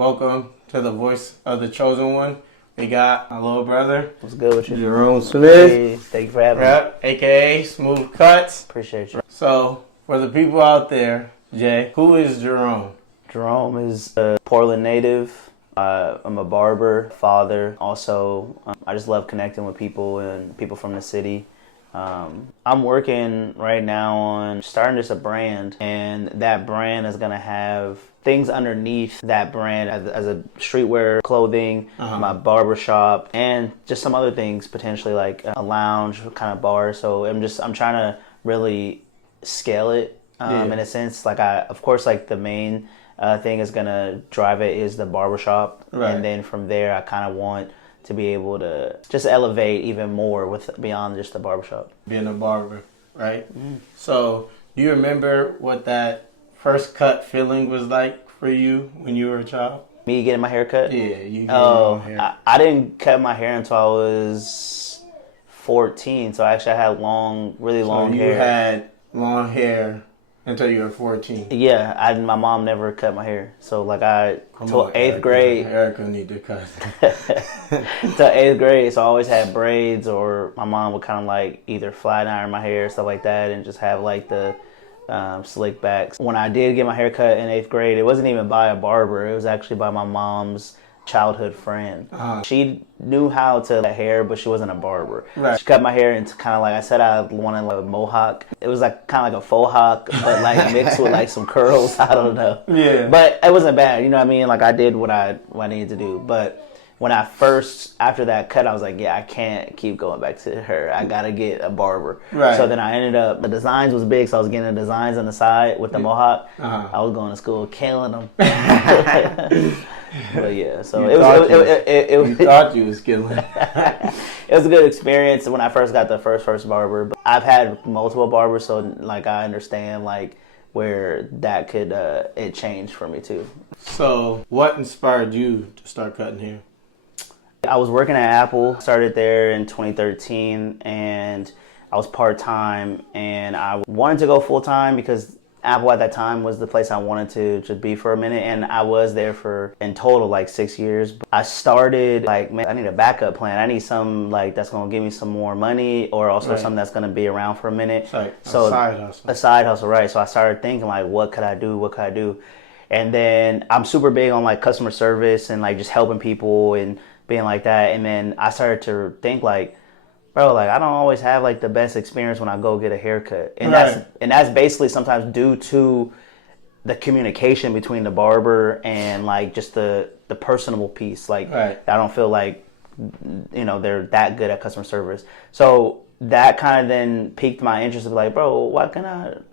Welcome to the Voice of the Chosen One. We got my little brother. What's good with you? Jerome Smith. Hey, thank you for having me. AKA Smooth Cuts. Appreciate you. So, for the people out there, Jay, who is Jerome? Jerome is a Portland native. I'm a barber, father. Also, I just love connecting with people and people from the city. I'm working right now on starting just a brand, and that brand is going to have things underneath that brand as a streetwear clothing, my barber shop, and just some other things, potentially like a lounge kind of bar. So I'm trying to really scale it in a sense. Like of course, like the main thing is going to drive it is the barbershop. Right. And then from there, I kind of want to be able to just elevate even more with beyond just the barbershop. Being a barber, right? So, do you remember what that first cut feeling was like for you when you were a child? Me getting my hair cut? Yeah, you getting your hair. I didn't cut my hair until I was 14, so actually I had really long hair. You had long hair until you were 14. Yeah, my mom never cut my hair. So like till 8th grade. Erica need to cut. Till 8th grade, so I always had braids, or my mom would kind of like either flat iron my hair, stuff like that, and just have like the slick backs. When I did get my hair cut in 8th grade, it wasn't even by a barber. It was actually by my mom's childhood friend. She knew how to cut hair, but she wasn't a barber. Right. She cut my hair into kind of like, I said I wanted like a mohawk. It was like kind of like a faux hawk, but like mixed with like some curls. I don't know. Yeah. But it wasn't bad. You know what I mean? Like I did what I needed to do. But when after that cut, I was like, yeah, I can't keep going back to her. I gotta get a barber. Right. So then I ended up, the designs was big, so I was getting the designs on the side with the mohawk. I was going to school killing them. But yeah, so you thought you was killing. It was a good experience when I first got the first barber. But I've had multiple barbers, so like I understand like where that could it changed for me too. So what inspired you to start cutting hair? I was working at Apple, started there in 2013, and I was part-time, and I wanted to go full-time because Apple at that time was the place I wanted to just be for a minute, and I was there for, in total, like 6 years. I started like, man, I need a backup plan. I need something like that's going to give me some more money, or also something that's going to be around for a minute. Like so a side hustle. A side hustle, right. So I started thinking like, what could I do? And then I'm super big on like customer service and like just helping people and being like that. And then I started to think like, bro, like I don't always have like the best experience when I go get a haircut. And that's basically sometimes due to the communication between the barber and like just the personable piece. Like I don't feel like, you know, they're that good at customer service. So that kind of then piqued my interest of like, bro, why can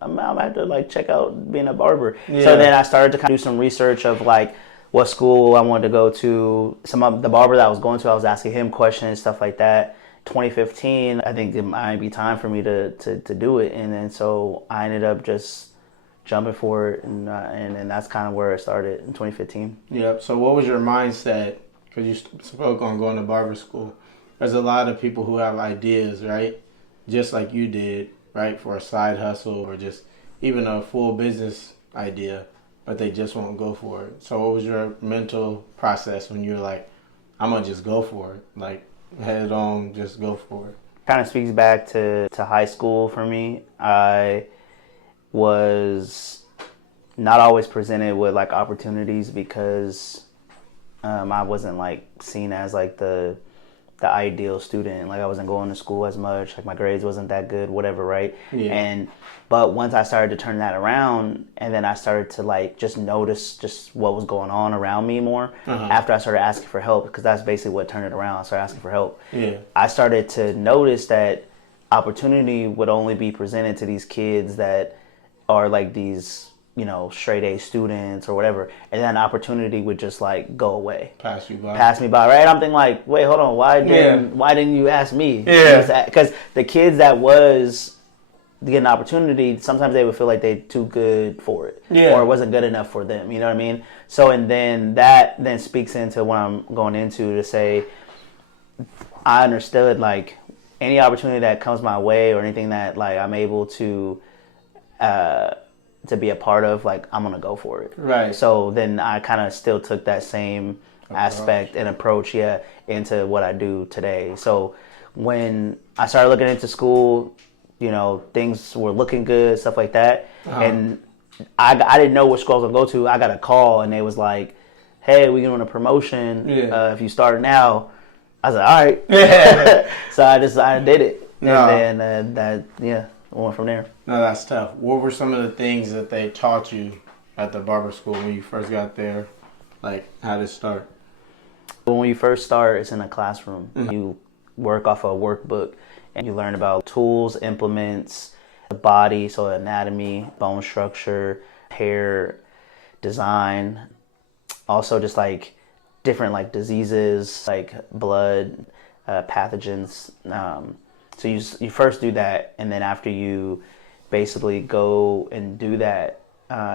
I'm have to like check out being a barber. Yeah. So then I started to kind of do some research of like what school I wanted to go to. Some of the barber that I was going to, I was asking him questions, stuff like that. 2015, I think it might be time for me to do it. And then so I ended up just jumping for it. And that's kind of where it started in 2015. Yep. So what was your mindset? Because you spoke on going to barber school. There's a lot of people who have ideas, right? Just like you did, right? For a side hustle or just even a full business idea, but they just won't go for it. So what was your mental process when you were like, I'm going to just go for it? Like, head on, just go for it. Kind of speaks back to high school for me. I was not always presented with like opportunities because I wasn't like seen as like the ideal student. Like I wasn't going to school as much, like my grades wasn't that good, whatever, right? Yeah. But once I started to turn that around, and then I started to like just notice just what was going on around me more after I started asking for help, because that's basically what turned it around. I started asking for help. Yeah. I started to notice that opportunity would only be presented to these kids that are like these, you know, straight A students or whatever, and then opportunity would just like go away, pass me by, right? I'm thinking like, wait, hold on, why didn't you ask me? Yeah, because the kids that was getting an opportunity, sometimes they would feel like they're too good for it, or it wasn't good enough for them. You know what I mean? So, and then that then speaks into what I'm going into to say, I understood like any opportunity that comes my way or anything that like I'm able to to be a part of, like, I'm gonna go for it. Right. So then I kind of still took that same aspect and approach, into what I do today. So when I started looking into school, things were looking good, stuff like that, and I didn't know what school I was gonna go to. I got a call and they was like, "Hey, we're doing a promotion. If you start now." I was like, "All right." Yeah. So I did it, and then I went from there. No, that's tough. What were some of the things that they taught you at the barber school when you first got there? Like, how did it start? When you first start, it's in a classroom. You work off a workbook, and you learn about tools, implements, the body, so anatomy, bone structure, hair, design, also just like different like diseases, like blood, pathogens. So you first do that, and then after you basically go and do that,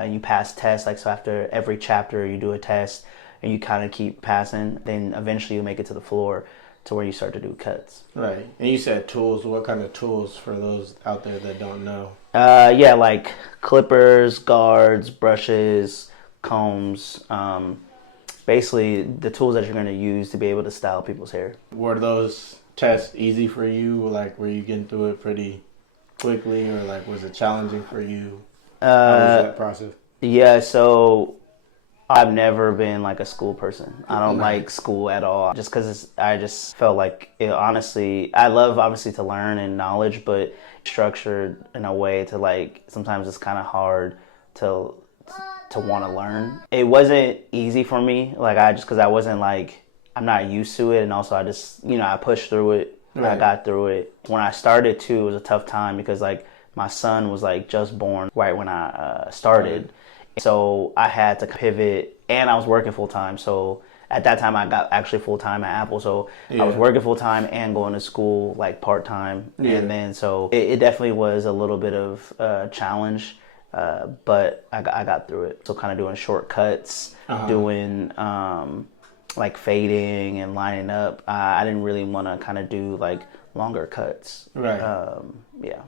you pass tests. Like, so after every chapter, you do a test, and you kind of keep passing. Then eventually you make it to the floor to where you start to do cuts. Right. And you said tools. What kind of tools for those out there that don't know? Like clippers, guards, brushes, combs. Basically the tools that you're going to use to be able to style people's hair. Were those tests easy for you? Like, were you getting through it pretty quickly, or like was it challenging for you? How was that process? Yeah, so I've never been like a school person. I don't like school at all, just because I just felt like honestly, I love obviously to learn and knowledge, but structured in a way to like sometimes it's kind of hard to want to learn. It wasn't easy for me, like because I wasn't like, I'm not used to it, and also I just I pushed through it. Right. I got through it. When I started too, it was a tough time because like my son was like just born right when I started. Right. So I had to pivot, and I was working full time. So at that time I got actually full time at Apple. So I was working full time and going to school like part time. And then so it definitely was a little bit of a challenge, but I got through it. So kind of doing shortcuts, doing like fading and lining up. I didn't really want to kind of do like longer cuts. Right. Yeah.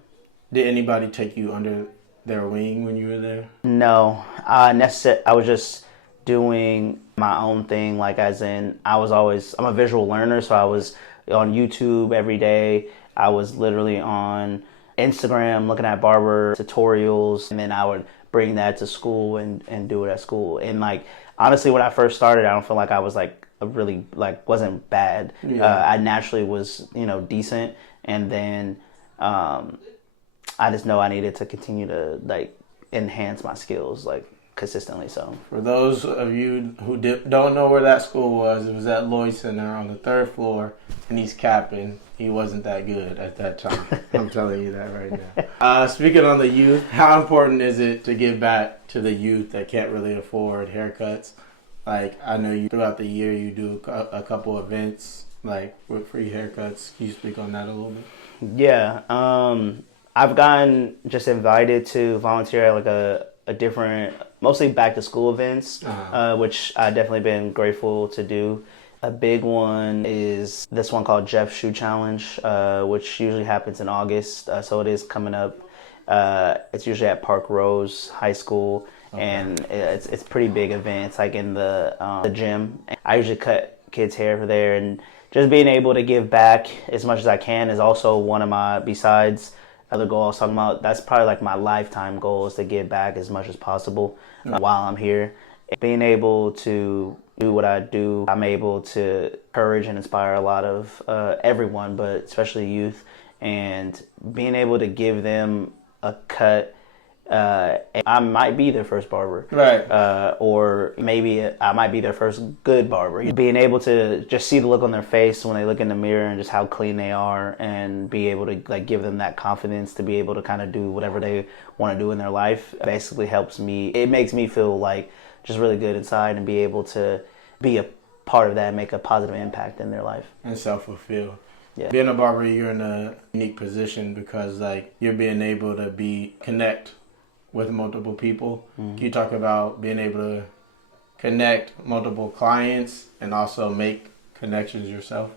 Did anybody take you under their wing when you were there? No, I was just doing my own thing. Like, as in, I'm a visual learner, so I was on YouTube every day. I was literally on Instagram looking at barber tutorials, and then I would bring that to school and do it at school. And like, honestly, when I first started, I don't feel like I was like really like wasn't bad. I naturally was decent, and then I just know I needed to continue to like enhance my skills like consistently. So for those of you who don't know where that school was, it was at Lloyd Center on the 3rd floor, and he's capping. He wasn't that good at that time. I'm telling you that right now. Speaking on the youth, how important is it to give back to the youth that can't really afford haircuts? Like, I know you throughout the year you do a couple events like with free haircuts. Can you speak on that a little bit? Yeah. I've gotten just invited to volunteer at like a different, mostly back to school events, which I've definitely been grateful to do. A big one is this one called Jeff's Shoe Challenge, which usually happens in August. So it is coming up. It's usually at Park Rose High School, and it's a pretty big event. It's like in the gym. I usually cut kids' hair for there, and just being able to give back as much as I can is also one of my, besides other goal I was talking about, that's probably like my lifetime goal, is to give back as much as possible while I'm here. Being able to do what I do, I'm able to encourage and inspire a lot of everyone, but especially youth, and being able to give them a cut. I might be their first barber, right? Or maybe I might be their first good barber. Being able to just see the look on their face when they look in the mirror and just how clean they are, and be able to like give them that confidence to be able to kind of do whatever they want to do in their life, basically helps me. It makes me feel like just really good inside, and be able to be a part of that and make a positive impact in their life and self-fulfill. Yeah. Being a barber, you're in a unique position because like you're being able to connect with multiple people. Can you talk about being able to connect multiple clients and also make connections yourself?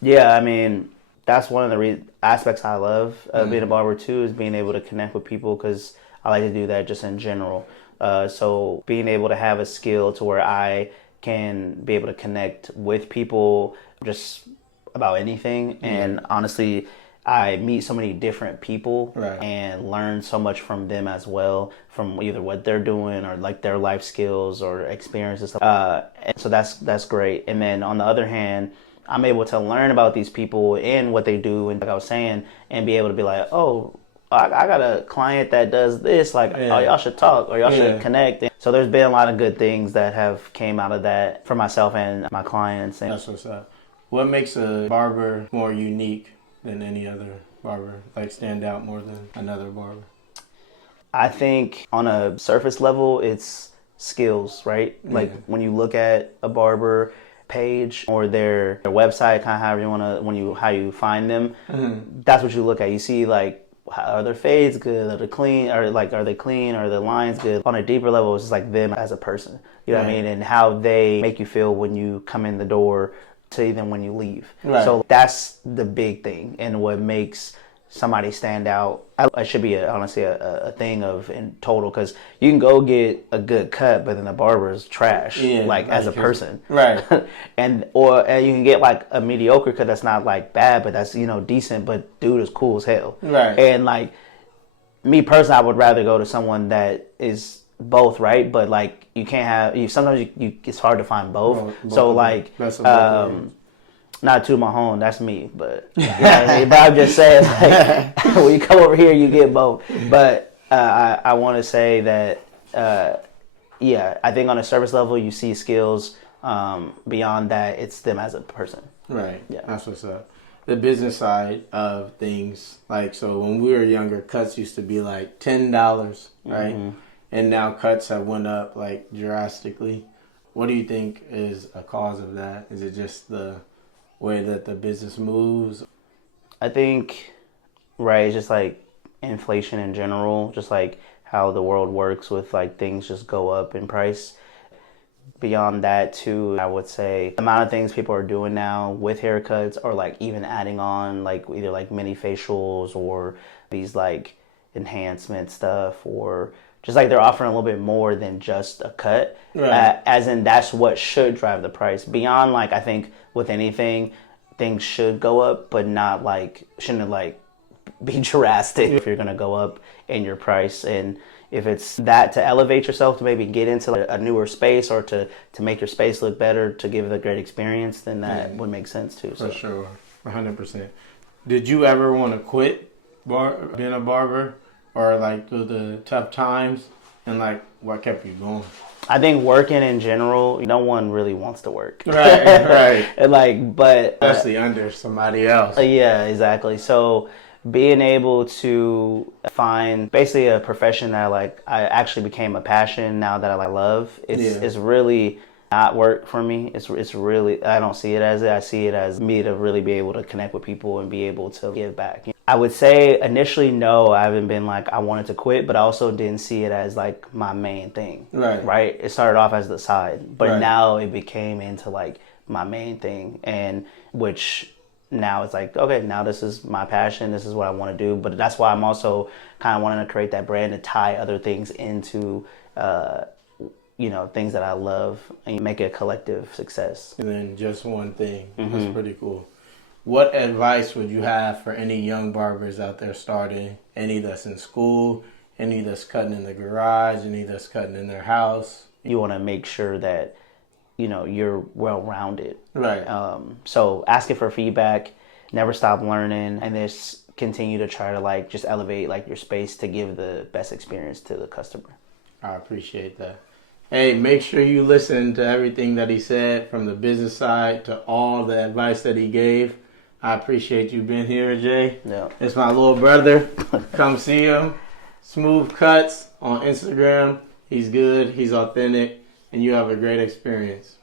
Yeah, I mean, that's one of the aspects I love of being a barber too, is being able to connect with people, because I like to do that just in general. So being able to have a skill to where I can be able to connect with people just about anything. And honestly, I meet so many different people and learn so much from them as well, from either what they're doing or like their life skills or experiences. And so that's great. And then on the other hand, I'm able to learn about these people and what they do, and like I was saying, and be able to be like, oh, I got a client that does this, like, oh, y'all should talk or y'all should connect. So there's been a lot of good things that have came out of that for myself and my clients. And that's what's up. What makes a barber more unique than any other barber? Like stand out more than another barber? I think on a surface level, it's skills, right? Like when you look at a barber page or their website, kind of however you want to, how you find them, that's what you look at. You see like, are their fades good? Are they clean? Or like, are they clean? Are the lines good? On a deeper level, it's just like them as a person. You know what I mean? And how they make you feel when you come in the door to even when you leave. So that's the big thing, and what makes somebody stand out. It should be honestly a thing of in total, because you can go get a good cut, but then the barber is trash, like as a person, and you can get like a mediocre cut that's not like bad, but that's decent, but dude is cool as hell, and like me personally, I would rather go to someone that is both, right? But like you can't have sometimes it's hard to find both. So like not to my home, that's me, but but I'm just saying, like, when you come over here, you get both. But I want to say that I think on a service level, you see skills. Beyond that, it's them as a person. Right. Yeah. That's what's up. The business side of things, like, so when we were younger, cuts used to be like $10, right? And now cuts have went up like drastically. What do you think is a cause of that? Is it just the way that the business moves? I think, it's just like inflation in general, just like how the world works with like things just go up in price. Beyond that too, I would say the amount of things people are doing now with haircuts, or like even adding on like either like mini facials or these like enhancement stuff, or just like they're offering a little bit more than just a cut, as in that's what should drive the price. Beyond like, I think with anything, things should go up, but not like, shouldn't like be drastic if you're going to go up in your price. And if it's that to elevate yourself, to maybe get into like a newer space, or to make your space look better, to give it a great experience, then that would make sense too. For sure, 100%. Did you ever want to quit being a barber? Or like through the tough times, and like what kept you going? I think working in general, no one really wants to work. Right. And like, but especially under somebody else. Yeah, exactly. So being able to find basically a profession that I actually became a passion now that I love. It's really not work for me. It's really, I don't see it as it. I see it as me to really be able to connect with people and be able to give back. I would say initially, no, I haven't been like I wanted to quit, but I also didn't see it as like my main thing. Right. It started off as the side, but now it became into like my main thing, and which now it's like, okay, now this is my passion. This is what I want to do. But that's why I'm also kind of wanting to create that brand to tie other things into, things that I love, and make it a collective success. And then just one thing. That's pretty cool. What advice would you have for any young barbers out there starting? Any that's in school, any that's cutting in the garage, any that's cutting in their house? You want to make sure that, you're well-rounded. Right. So asking for feedback, never stop learning, and just continue to try to like just elevate like your space to give the best experience to the customer. I appreciate that. Hey, make sure you listen to everything that he said, from the business side to all the advice that he gave. I appreciate you being here, Jay. Yeah. It's my little brother. Come see him. Smooth Cuts on Instagram. He's good. He's authentic. And you have a great experience.